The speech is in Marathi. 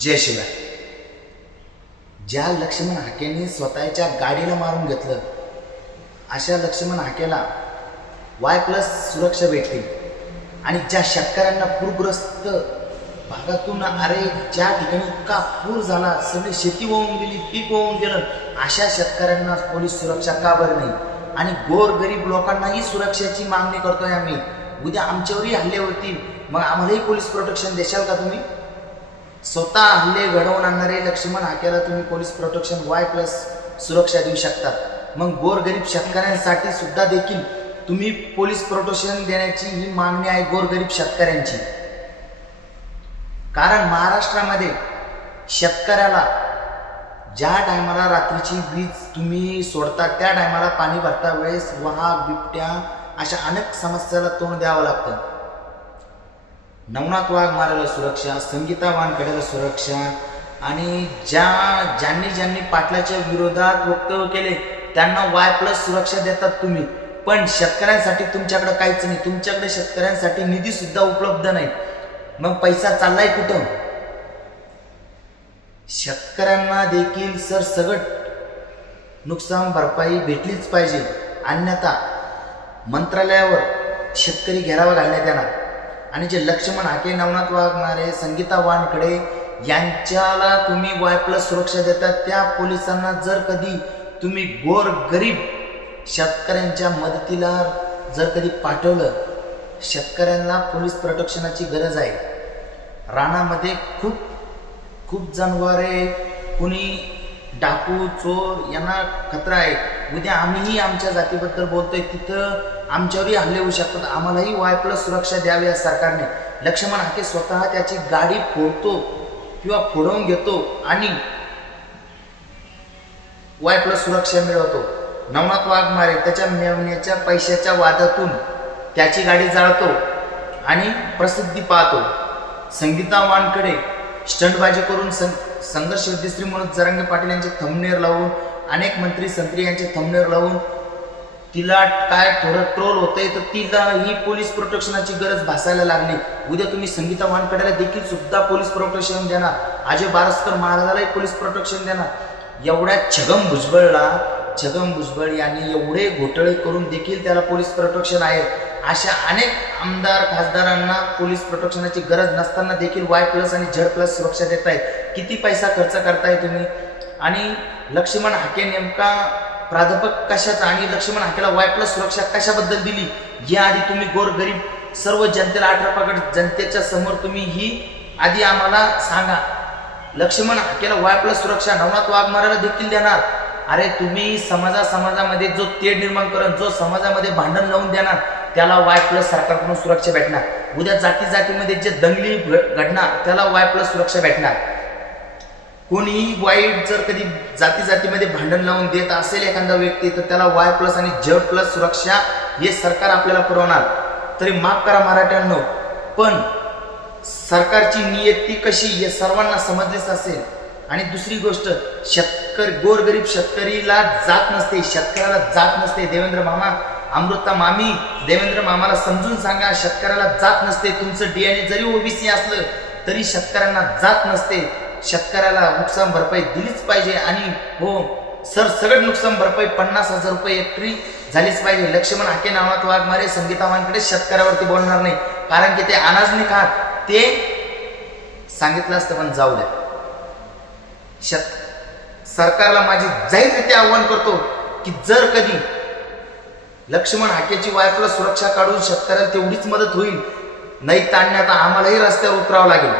जय शिवाय. ज्या लक्ष्मण हाकेने स्वतःच्या गाडीला मारून घेतलं अशा लक्ष्मण हाकेला वाय प्लस सुरक्षा भेटली. आणि ज्या शेतकऱ्यांना पूरग्रस्त भागातून अरे ज्या ठिकाणी इतका पूर झाला सगळी शेती वाहून गेली पीक वाहून गेलं अशा शेतकऱ्यांना पोलीस सुरक्षा का बरं नाही? आणि गोर गरीब लोकांनाही सुरक्षेची मागणी करतोय आम्ही. उद्या आमच्यावरही हल्ले होतील. मग आम्हालाही पोलीस प्रोटेक्शन देशाल का तुम्ही? स्वतः हल्ले घडवून आणणारे लक्ष्मण हाकेला तुम्ही पोलीस प्रोटेक्शन वाय प्लस सुरक्षा देऊ शकतात मग गोरगरीब शेतकऱ्यांसाठी सुद्धा देखील तुम्ही पोलीस प्रोटेक्शन देण्याची ही मागणी आहे गोरगरीब शेतकऱ्यांची. कारण महाराष्ट्रामध्ये शेतकऱ्याला ज्या टायमाला रात्रीची वीज तुम्ही सोडता त्या टायमाला पाणी भरता वेळेस वाघ बिबट्या अशा अनेक समस्याला तोंड द्यावं लागतं. नवनाथ वाघ मारायला सुरक्षा संगीता वानकड्याला सुरक्षा. आणि ज्या ज्यांनी ज्यांनी पाटलाच्या विरोधात वक्तव्य केले त्यांना वाय प्लस सुरक्षा देतात तुम्ही. पण शेतकऱ्यांसाठी तुमच्याकडे काहीच नाही. तुमच्याकडे शेतकऱ्यांसाठी निधी सुद्धा उपलब्ध नाही. मग पैसा चाललाय कुठं? शेतकऱ्यांना देखील सर सगट नुकसान भरपाई भेटलीच पाहिजे. अन्यथा मंत्रालयावर शेतकरी घेरावा घालण्यात येणार. आणि जे लक्ष्मण हाके नवनाथ वागणारे संगीता वानकडे यांच्याला तुम्ही वाय प्लस सुरक्षा देतात त्या पोलिसांना जर कधी तुम्ही गोर गरीब शेतकऱ्यांच्या मदतीला जर कधी पाठवलं शेतकऱ्यांना पोलीस प्रोटेक्शनाची गरज आहे. रानामध्ये खूप खूप जनावरे कुणी डाकू चोर यांना खतरा आहे. उद्या आम्हीही आमच्या जातीबद्दल बोलतोय तिथं आमच्यावरही हल्ले होऊ शकतात. आम्हालाही वाय प्लस सुरक्षा द्यावी या सरकारने. लक्ष्मण हाके स्वतः त्याची गाडी फोडतो किंवा फोडवून घेतो आणि वाय प्लस सुरक्षा मिळवतो. नवनाथ वाघमारे त्याच्या मेवण्याच्या पैशाच्या वादातून त्याची गाडी जाळतो आणि प्रसिद्धी पाहतो. संगीता वानकडे स्टंटबाजी करून सं संघर्ष युद्धश्री म्हणून जरांगे पाटील यांचे थंबनेर लावून अनेक मंत्री संत्री यांचे थंबनेर लावून तिला काय थोडं ट्रोल होतंय तर तिला ही पोलीस प्रोटेक्शनाची गरज भासायला लागली. उद्या तुम्ही संगीता वानकड्याला देखील सुद्धा पोलीस प्रोटेक्शन देणार. अजय बारस्कर महाराजालाही पोलीस प्रोटेक्शन देणार. एवढ्या छगम भुजबळला छगम भुजबळ यांनी एवढे घोटाळे करून देखील त्याला पोलीस प्रोटेक्शन आहे. अशा अनेक आमदार खासदारांना पोलीस प्रोटेक्शनाची गरज नसताना देखील वाय प्लस आणि झड प्लस सुरक्षा देत आहेत किती पैसा खर्च करताय तुम्ही? आणि लक्ष्मण हाके नेमका प्राध्यापक कशाचा आणि लक्ष्मण हाकेला वाय प्लस सुरक्षा कशाबद्दल दिली? या आधी तुम्ही गोरगरीब सर्व जनतेला आठरापाकड जनतेच्या समोर तुम्ही ही आधी आम्हाला सांगा. लक्ष्मण हाकेला वाय प्लस सुरक्षा नवनाथ वाघमाराला देखील देणार. अरे तुम्ही समाजा समाजामध्ये जो तेढ निर्माण करण जो समाजामध्ये भांडण लावून देणार त्याला वाय प्लस सरकारकडून सुरक्षा भेटणार. उद्या जाती जातीमध्ये जे दंगली घडणार त्याला वाय प्लस सुरक्षा भेटणार. कोणीही वाईट जर कधी जाती जातीमध्ये भांडण लावून देत असेल एखादा व्यक्ती तर त्याला वाय प्लस आणि झेड प्लस सुरक्षा हे सरकार आपल्याला पुरवणार. तरी माफ करा मराठ्यांनो. पण सरकारची नियती कशी हे सर्वांना समजलेच असेल. आणि दुसरी गोष्ट शेतकरी गोरगरीब शेतकरीला जात नसते शेतकऱ्याला जात नसते. देवेंद्र मामा अमृता मामी देवेंद्र मामाला समजून सांगा शेतकऱ्याला जात नसते. तुमचं डीएनए जरी ओबीसी असलं तरी शेतकऱ्यांना जात नसते. शेतकऱ्याला नुकसान भरपाई दिलीच पाहिजे आणि हो सर सगळं नुकसान भरपाई पन्नास हजार रुपये एकट्री झालीच पाहिजे. लक्ष्मण हाके नावात वाघमारे संगीतावांकडे शेतकऱ्यावरती बोलणार नाही. कारण की ते अनाजने खात. ते सांगितलं असतं पण जाऊ द्या. शेत सरकारला माझी जाहीररित्या आव्हान करतो की जर कधी लक्ष्मण हाकेची वायफला सुरक्षा काढून शेतकऱ्याला तेवढीच मदत होईल नाही ताणण्यात आम्हालाही रस्त्यावर उतरावं लागेल.